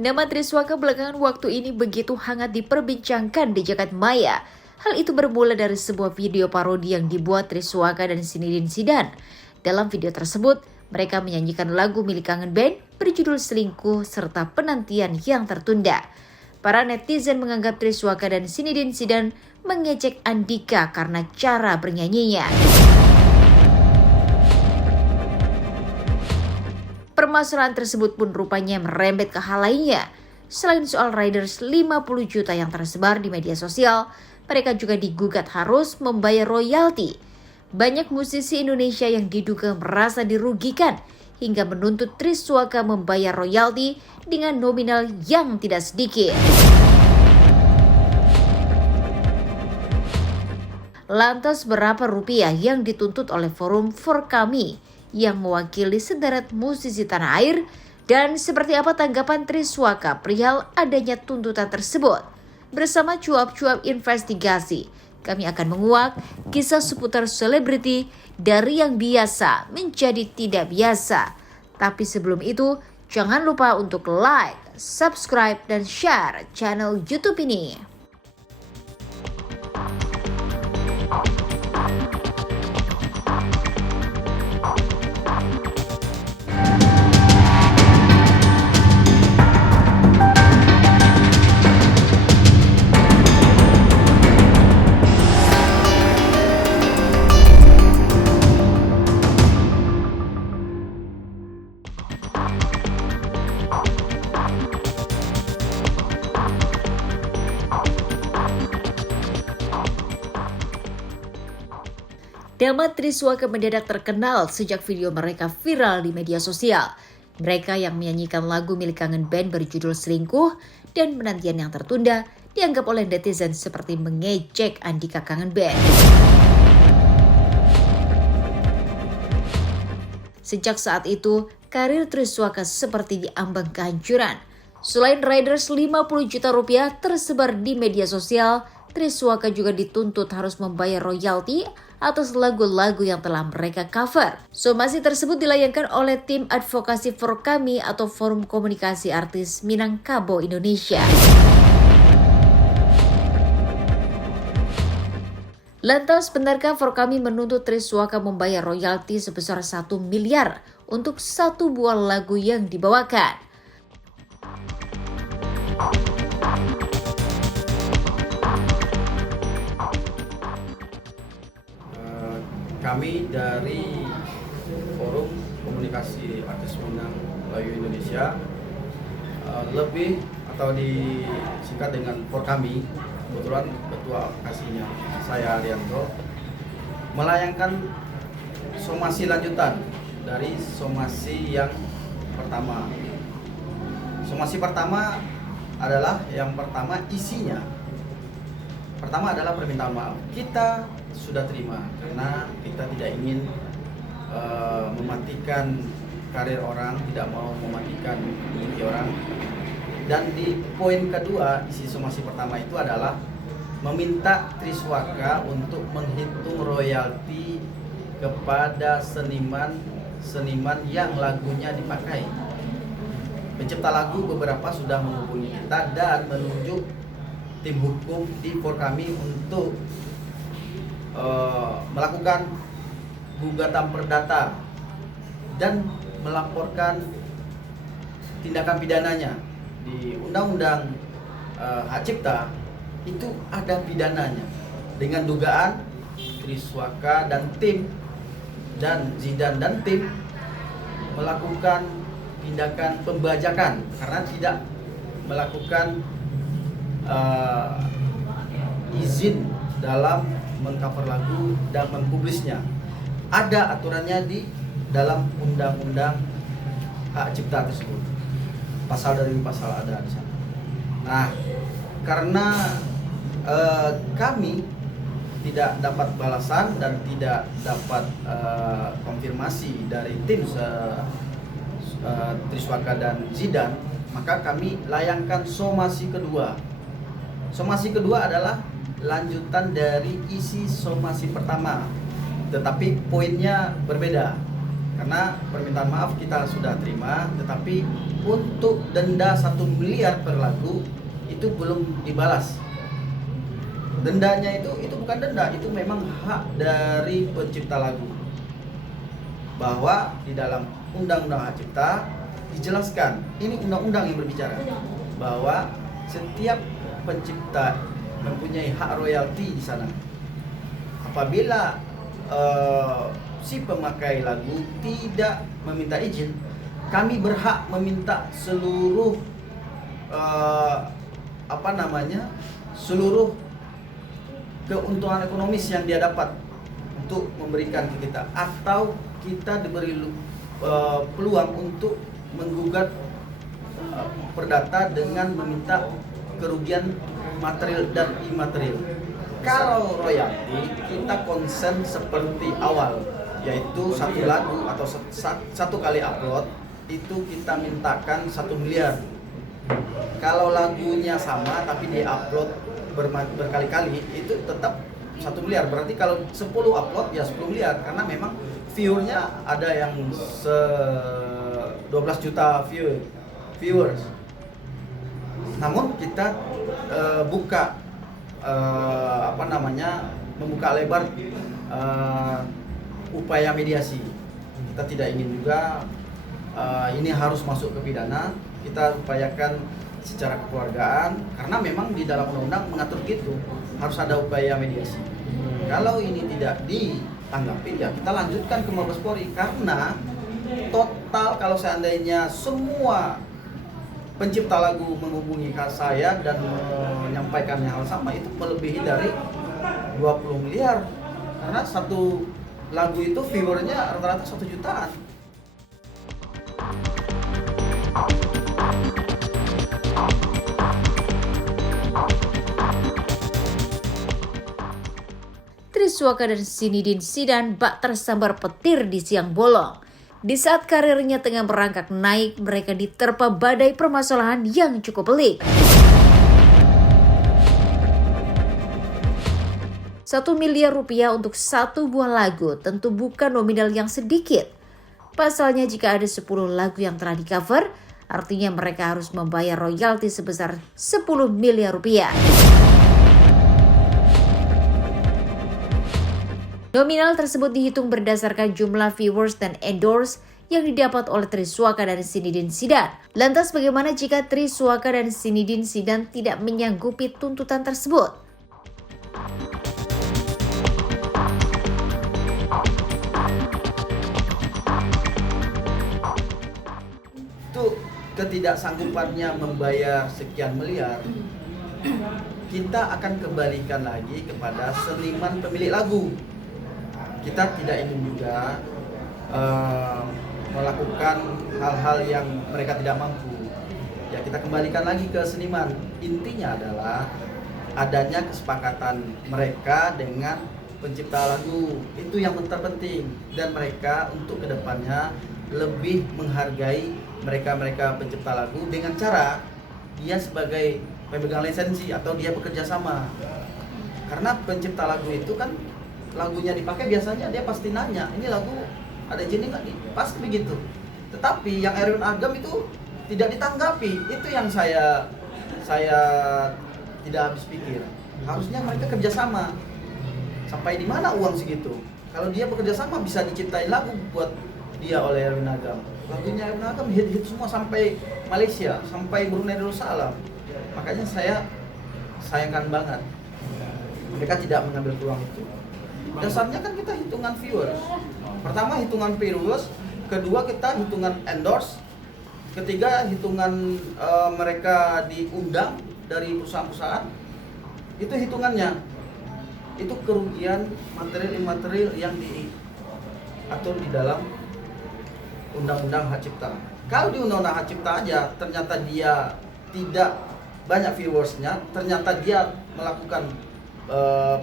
Nama Triswaka belakangan waktu ini begitu hangat diperbincangkan di jagat maya. Hal itu bermula dari sebuah video parodi yang dibuat Triswaka dan Zinedine Zidane. Dalam video tersebut, mereka menyanyikan lagu milik kangen band berjudul Selingkuh serta penantian yang tertunda. Para netizen menganggap Triswaka dan Zinedine Zidane mengejek Andika karena cara bernyanyinya. Permasalahan tersebut pun rupanya merembet ke hal lainnya. Selain soal riders 50 juta yang tersebar di media sosial, mereka juga digugat harus membayar royalti. Banyak musisi Indonesia yang diduga merasa dirugikan hingga menuntut Triswaka membayar royalti dengan nominal yang tidak sedikit. Lantas berapa rupiah yang dituntut oleh Forum For Kami yang mewakili sederet musisi tanah air, dan seperti apa tanggapan Triswaka perihal adanya tuntutan tersebut? Bersama cuap-cuap investigasi, kami akan menguak kisah seputar selebriti dari yang biasa menjadi tidak biasa. Tapi sebelum itu, jangan lupa untuk like, subscribe, dan share channel YouTube ini. Nama Triswaka mendadak terkenal sejak video mereka viral di media sosial. Mereka yang menyanyikan lagu milik kangen band berjudul Selingkuh dan penantian yang tertunda dianggap oleh netizen seperti mengejek Andika kangen band. Sejak saat itu, karir Triswaka seperti diambang kehancuran. Selain riders 50 juta rupiah tersebar di media sosial, Triswaka juga dituntut harus membayar royalti atas lagu-lagu yang telah mereka cover. Somasi tersebut dilayangkan oleh tim advokasi For Kami atau Forum Komunikasi Artis Minangkabau Indonesia. Lantas, benarkah For Kami menuntut Triswaka membayar royalti sebesar 1 miliar untuk satu buah lagu yang dibawakan? Kami dari Forum Komunikasi Artis Minang Melayu Indonesia, lebih atau disingkat dengan For Kami, kebetulan ketua advokasinya saya Arianto, melayangkan somasi lanjutan dari somasi yang pertama. Somasi pertama adalah isinya. Pertama adalah permintaan maaf. Kita sudah terima karena kita tidak ingin mematikan karir orang, tidak mau mematikan mimpi orang. Dan di poin kedua, isi somasi pertama itu adalah meminta Triswaka untuk menghitung royalti kepada seniman yang lagunya dipakai. Pencipta lagu beberapa sudah menghubungi kita dan menunjuk tim hukum di For Kami untuk melakukan gugatan perdata dan melaporkan tindakan pidananya. Di Undang-Undang Hak Cipta itu ada pidananya dengan dugaan Triswaka dan tim dan Zidane dan tim melakukan tindakan pembajakan karena tidak melakukan izin dalam mengcover lagu dan mempublisnya. Ada aturannya di dalam Undang-Undang Hak Cipta tersebut. Pasal dari pasal ada di sana. Nah, karena kami tidak dapat balasan dan tidak dapat konfirmasi dari tim Triswaka dan Zidane, maka kami layangkan somasi kedua. Somasi kedua adalah lanjutan dari isi somasi pertama, tetapi poinnya berbeda karena permintaan maaf kita sudah terima, tetapi untuk denda 1 miliar per lagu itu belum dibalas. Dendanya itu bukan denda, itu memang hak dari pencipta lagu, bahwa di dalam undang-undang hak cipta dijelaskan, ini undang-undang yang berbicara bahwa setiap pencipta mempunyai hak royalti di sana. Apabila si pemakai lagu tidak meminta izin, kami berhak meminta seluruh seluruh keuntungan ekonomis yang dia dapat untuk memberikan ke kita, atau kita diberi peluang untuk menggugat perdata dengan meminta kerugian material dan imaterial. Kalau royalti kita konsen seperti awal, yaitu satu lagu atau satu kali upload itu kita mintakan 1 miliar. Kalau lagunya sama tapi di upload berkali-kali itu tetap 1 miliar. Berarti kalau 10 upload ya 10 miliar, karena memang viewernya ada yang 12 juta viewers. Namun kita membuka lebar upaya mediasi. Kita tidak ingin juga ini harus masuk ke pidana. Kita upayakan secara kekeluargaan, karena memang di dalam undang-undang mengatur gitu, harus ada upaya mediasi. Kalau ini tidak ditanggapi, ya kita lanjutkan ke Mabes Polri, karena total kalau seandainya semua pencipta lagu menghubungi saya dan menyampaikan hal sama, itu melebihi dari 20 miliar, karena satu lagu itu viewernya rata-rata 1 jutaan. Triswaka dan Zinedine Zidane bak tersambar petir di siang bolong. Di saat karirnya tengah merangkak naik, mereka diterpa badai permasalahan yang cukup pelik. 1 miliar rupiah untuk satu buah lagu tentu bukan nominal yang sedikit. Pasalnya jika ada 10 lagu yang telah di-cover, artinya mereka harus membayar royalti sebesar 10 miliar rupiah. Nominal tersebut dihitung berdasarkan jumlah viewers dan endorse yang didapat oleh Triswaka dan Zinedine Zidane. Lantas bagaimana jika Triswaka dan Zinedine Zidane tidak menyanggupi tuntutan tersebut? Itu ketidaksanggupannya membayar sekian miliar, kita akan kembalikan lagi kepada seniman pemilik lagu. Kita tidak ingin juga melakukan hal-hal yang mereka tidak mampu. Ya kita kembalikan lagi ke seniman. Intinya adalah adanya kesepakatan mereka dengan pencipta lagu. Itu yang terpenting. Dan mereka untuk kedepannya lebih menghargai mereka pencipta lagu dengan cara dia sebagai pemegang lisensi atau dia bekerja sama. Karena pencipta lagu itu kan lagunya dipakai biasanya dia pasti nanya, ini lagu ada izin nggak nih? Pasti begitu. Tetapi yang Erwin Agam itu tidak ditanggapi. Itu yang saya tidak habis pikir. Harusnya mereka kerjasama. Sampai di mana uang segitu? Kalau dia bekerja sama bisa diciptain lagu buat dia oleh Erwin Agam. Lagunya Erwin Agam hit semua sampai Malaysia, sampai Brunei Darussalam. Makanya saya sayangkan banget mereka tidak mengambil peluang itu. Dasarnya kan kita hitungan viewers. Pertama hitungan viewers, kedua kita hitungan endorse, ketiga hitungan mereka diundang dari perusahaan-perusahaan. Itu hitungannya. Itu kerugian material yang diatur di dalam undang-undang hak cipta. Kalau di undang-undang hak cipta aja ternyata dia tidak banyak viewersnya, ternyata dia melakukan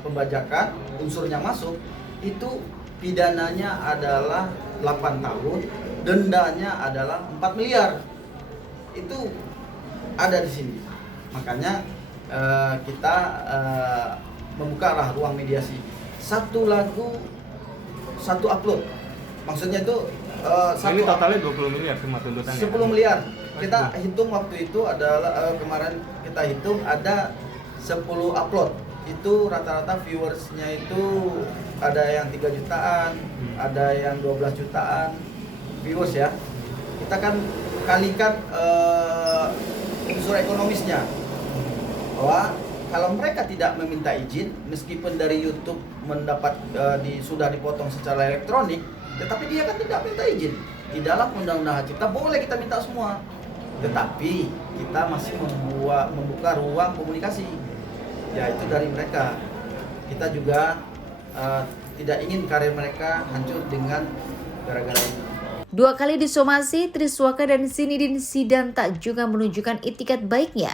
pembajakan, unsurnya masuk, itu pidananya adalah 8 tahun, dendanya adalah 4 miliar. Itu ada di sini. Makanya kita membuka ruang mediasi. Satu lagu, satu upload, Maksudnya itu Ini totalnya 20 miliar cuma tuntutannya. 10 miliar. Kita hitung waktu itu adalah kemarin kita hitung ada 10 upload. Itu rata-rata viewersnya itu ada yang 3 jutaan, ada yang 12 jutaan viewers ya. Kita kan kalikan unsur ekonomisnya. Bahwa kalau mereka tidak meminta izin, meskipun dari YouTube mendapat sudah dipotong secara elektronik, tetapi dia kan tidak minta izin. Di dalam undang-undang hak cipta boleh kita minta semua, tetapi kita masih membuka ruang komunikasi, yaitu dari mereka. Kita juga tidak ingin karir mereka hancur dengan gara-gara ini. 2 kali disomasi, Triswaka dan Zinidin Zidane tak juga menunjukkan itikat baiknya.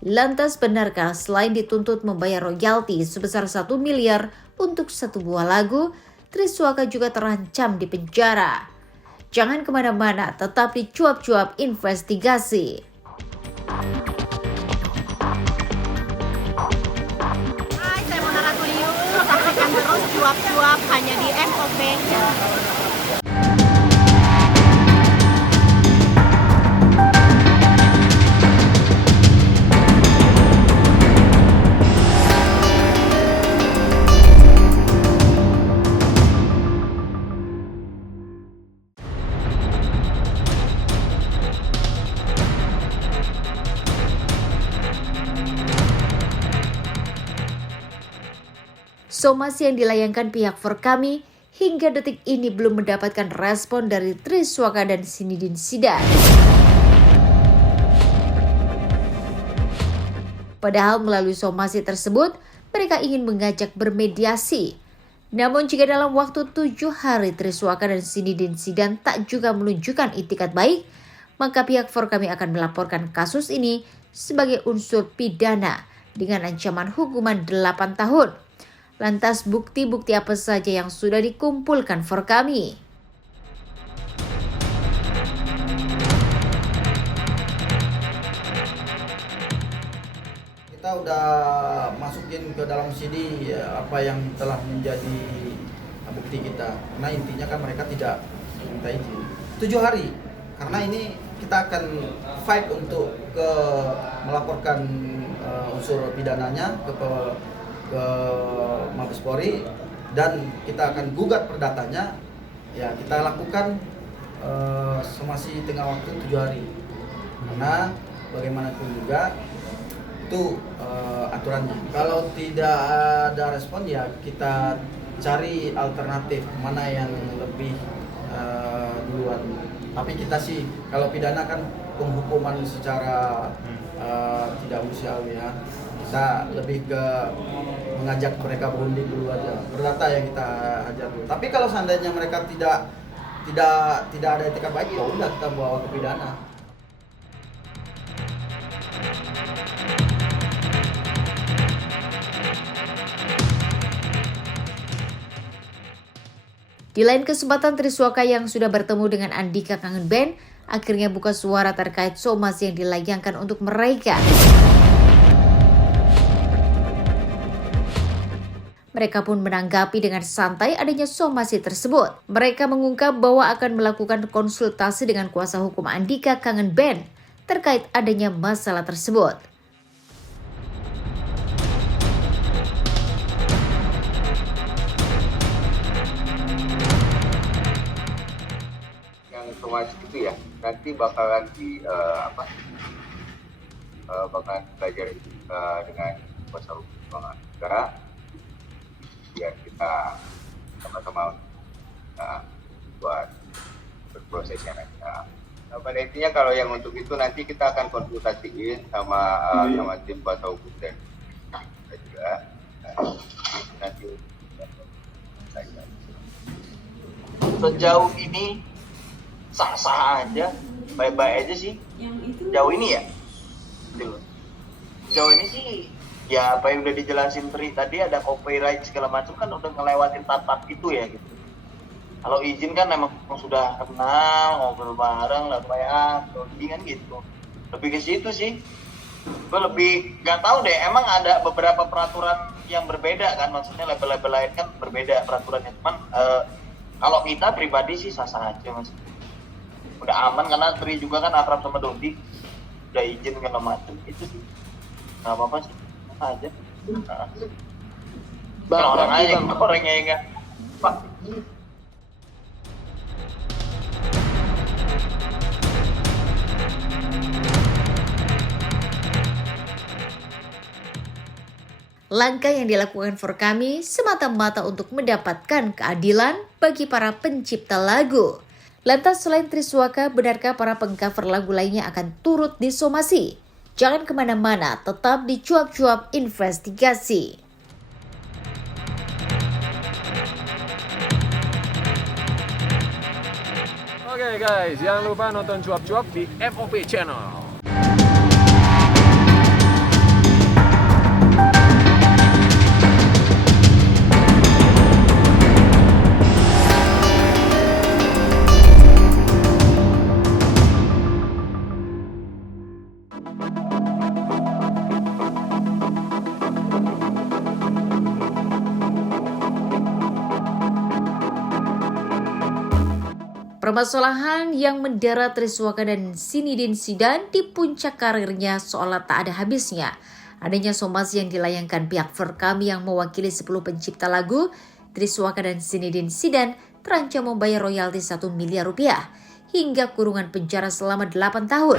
Lantas benarkah selain dituntut membayar royalti sebesar 1 miliar untuk 1 buah lagu, Triswaka juga terancam di penjara? Jangan kemana-mana, tetap di Cuap-Cuap Investigasi. Hai, saya Mona Ratuliu. Saksikan terus Cuap-Cuap hanya di MOP. Somasi yang dilayangkan pihak Forkami hingga detik ini belum mendapatkan respon dari Triswaka dan Zinidin Zidane. Padahal melalui somasi tersebut, mereka ingin mengajak bermediasi. Namun jika dalam waktu 7 hari Triswaka dan Zinidin Zidane tak juga menunjukkan itikat baik, maka pihak Forkami akan melaporkan kasus ini sebagai unsur pidana dengan ancaman hukuman 8 tahun. Lantas bukti-bukti apa saja yang sudah dikumpulkan Forkami? Kita udah masukin ke dalam CD apa yang telah menjadi bukti kita. Karena intinya kan mereka tidak minta izin. 7 hari. Karena ini kita akan fight untuk melaporkan unsur pidananya ke Mabes Polri, dan kita akan gugat perdatanya. Ya, kita lakukan somasi tengah waktu 7 hari. Karena bagaimanapun juga itu aturannya. Kalau tidak ada respon, ya kita cari alternatif mana yang lebih duluan. Tapi kita sih kalau pidana kan penghukuman secara tidak manusiawi ya. Kita lebih ke mengajak mereka berunding dulu aja. Perdata yang kita ajar dulu. Tapi kalau seandainya mereka tidak ada etika baik, ya udah kita bawa ke pidana. Di lain kesempatan, Triswaka yang sudah bertemu dengan Andika Kangen Band akhirnya buka suara terkait somasi yang dilayangkan untuk mereka. Mereka pun menanggapi dengan santai adanya somasi tersebut. Mereka mengungkap bahwa akan melakukan konsultasi dengan kuasa hukum Andika Kangen Band terkait adanya masalah tersebut. Yang somasi itu ya nanti bakalan bakalan belajar dengan kuasa hukum Andika, biar kita sama-sama buat berprosesnya nanti. Nah, pada intinya kalau yang untuk itu nanti kita akan konsultasiin sama tim kuasa hukum dan kita juga nanti. Sejauh ini sah-sah aja, baik-baik aja sih. Jauh ini ya, jauh ini sih ya apa yang udah dijelasin Tri tadi, ada copyright segala macam kan udah ngelewatin tahap itu ya gitu. Kalau izin kan emang sudah kenal, ngobrol bareng, lalu kan gitu. Lebih ke situ sih. Gue lebih nggak tahu deh, emang ada beberapa peraturan yang berbeda kan, maksudnya label-label lain kan berbeda peraturannya, cuman Kalau kita pribadi sih sah-sah aja mas. Udah aman karena Tri juga kan akrab sama Dodi, udah izin segala macam itu sih. Nggak apa-apa sih, sah aja. Nah. Orang aja orangnya enggak. Pak. Langkah yang dilakukan Forkami semata-mata untuk mendapatkan keadilan bagi para pencipta lagu. Lantas selain Triswaka, benarkah para pengcover lagu lainnya akan turut disomasi? Jangan kemana-mana, tetap di Cuap-Cuap Investigasi. Oke guys, jangan lupa nonton Cuap-Cuap di FOP Channel. Permasalahan yang mendera Triswaka dan Zinedine Zidane di puncak karirnya seolah tak ada habisnya. Adanya somasi yang dilayangkan pihak Forkami yang mewakili 10 pencipta lagu, Triswaka dan Zinedine Zidane terancam membayar royalti 1 miliar rupiah hingga kurungan penjara selama 8 tahun.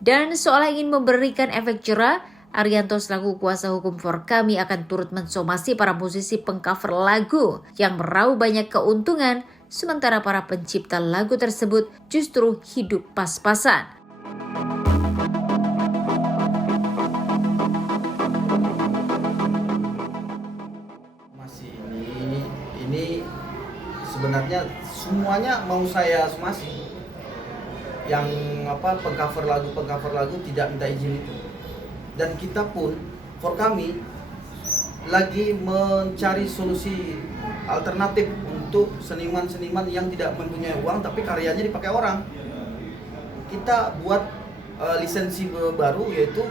Dan seolah ingin memberikan efek jera, Arianto selaku kuasa hukum Forkami akan turut mensomasi para musisi pengcover lagu yang meraup banyak keuntungan, sementara para pencipta lagu tersebut justru hidup pas-pasan. Masih ini sebenarnya semuanya mau saya somasi. Yang pengcover lagu tidak minta izin itu. Dan kita pun, Forkami, lagi mencari solusi alternatif untuk seniman-seniman yang tidak mempunyai uang tapi karyanya dipakai orang. Kita buat lisensi baru yaitu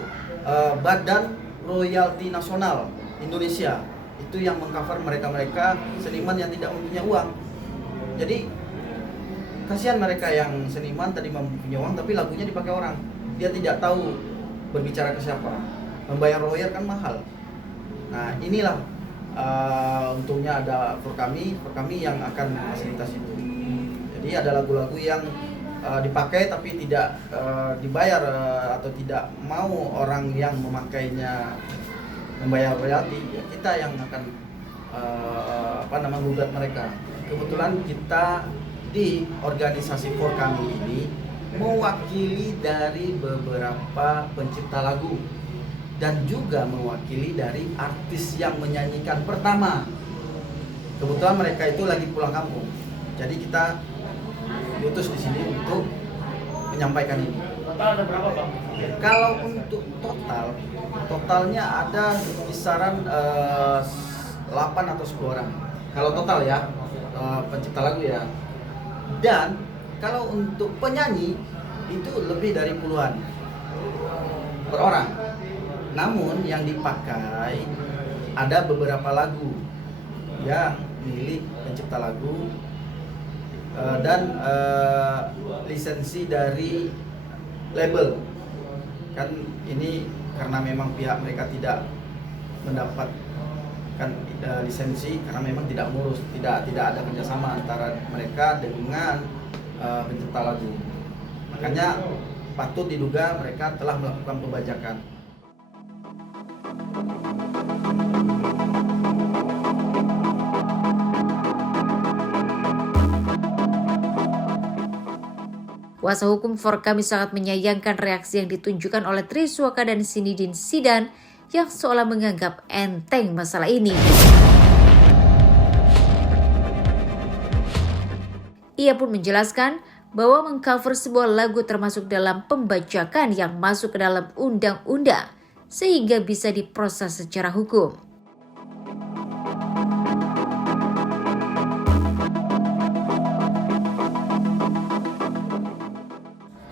Badan Royalti Nasional Indonesia. Itu yang mengcover mereka-mereka seniman yang tidak mempunyai uang. Jadi kasihan mereka yang seniman tadi mempunyai uang tapi lagunya dipakai orang. Dia tidak tahu berbicara ke siapa, membayar lawyer kan mahal. Nah inilah untungnya ada Forkami yang akan fasilitas itu. Jadi ada lagu-lagu yang dipakai tapi tidak dibayar atau tidak mau orang yang memakainya membayar royalti, ya kita yang akan menggugat mereka. Kebetulan kita di organisasi Forkami ini mewakili dari beberapa pencipta lagu dan juga mewakili dari artis yang menyanyikan pertama. Kebetulan mereka itu lagi pulang kampung, jadi kita diutus di sini untuk menyampaikan ini. Total ada berapa bang? Kalau untuk totalnya ada kisaran 8 atau 10 orang. Kalau total ya pencipta lagu ya. Dan kalau untuk penyanyi itu lebih dari puluhan per orang. Namun yang dipakai ada beberapa lagu yang milik pencipta lagu dan lisensi dari label. Kan ini karena memang pihak mereka tidak mendapatkan lisensi karena memang tidak ngurus, tidak ada kerjasama antara mereka dengan pencipta lagu. Makanya patut diduga mereka telah melakukan pembajakan. Kuasa hukum Forkami sangat menyayangkan reaksi yang ditunjukkan oleh Triswaka dan Zinedine Zidane yang seolah menganggap enteng masalah ini. Ia pun menjelaskan bahwa mengcover sebuah lagu termasuk dalam pembajakan yang masuk ke dalam undang-undang sehingga bisa diproses secara hukum.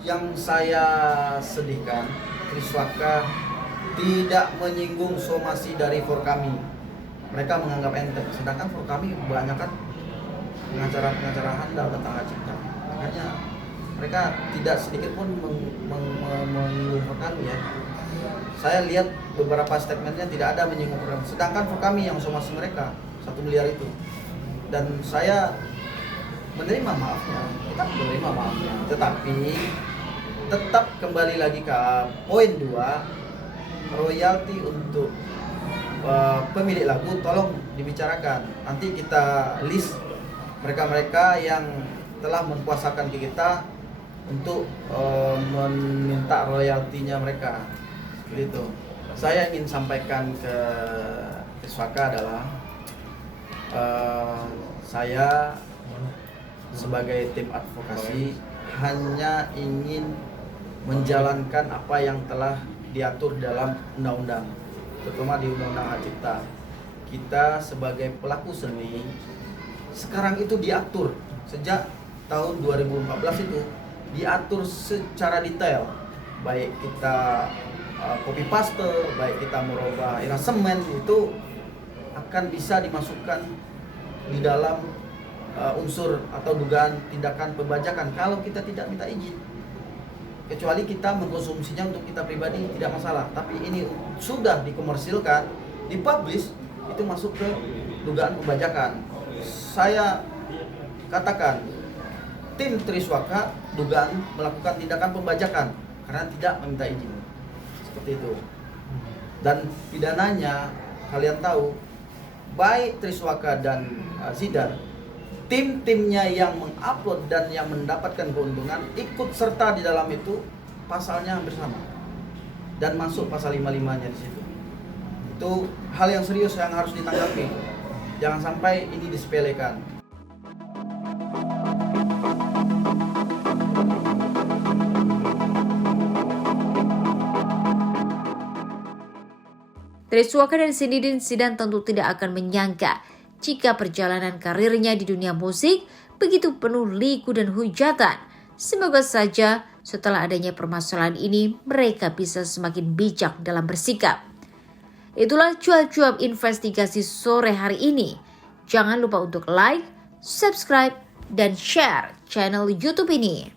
Yang saya sedihkan, Triswaka tidak menyinggung somasi dari Forkami. mereka menganggap enteng. Sedangkan for kami kebanyakan pengacara handal tentang hak cipta. Makanya mereka tidak sedikit pun menyinggung kami ya. Saya lihat beberapa statementnya tidak ada menyinggung program. Sedangkan for kami yang somasi mereka 1 miliar itu. Dan saya menerima maafnya, tetap menerima maafnya. Tetapi tetap kembali lagi ke poin 2, royalti untuk pemilik lagu tolong dibicarakan. Nanti kita list mereka-mereka yang telah mempuasakan ke kita untuk meminta royaltinya mereka. Seperti itu. Saya ingin sampaikan ke Triswaka adalah saya sebagai tim advokasi hanya ingin menjalankan apa yang telah diatur dalam undang-undang, terutama di Undang-Undang Hak Cipta. Kita sebagai pelaku seni sekarang itu diatur sejak tahun 2014 itu diatur secara detail, baik kita copy paste, baik kita merubah erasemen, itu akan bisa dimasukkan di dalam unsur atau dugaan tindakan pembajakan kalau kita tidak minta izin. Kecuali kita mengkonsumsinya untuk kita pribadi tidak masalah, tapi ini sudah dikomersilkan, dipublish, itu masuk ke dugaan pembajakan. Saya katakan tim Triswaka dugaan melakukan tindakan pembajakan karena tidak meminta izin. Seperti itu. Dan pidananya kalian tahu, baik Triswaka dan Zidan, tim-timnya yang mengupload dan yang mendapatkan keuntungan ikut serta di dalam itu, pasalnya hampir sama dan masuk pasal 55-nya di situ. Itu hal yang serius yang harus ditanggapi. Jangan sampai ini disepelekan. Triswaka dan Zinedine Zidane tentu tidak akan menyangka jika perjalanan karirnya di dunia musik begitu penuh liku dan hujatan. Semoga saja setelah adanya permasalahan ini mereka bisa semakin bijak dalam bersikap. Itulah cuap-cuap investigasi sore hari ini. Jangan lupa untuk like, subscribe, dan share channel YouTube ini.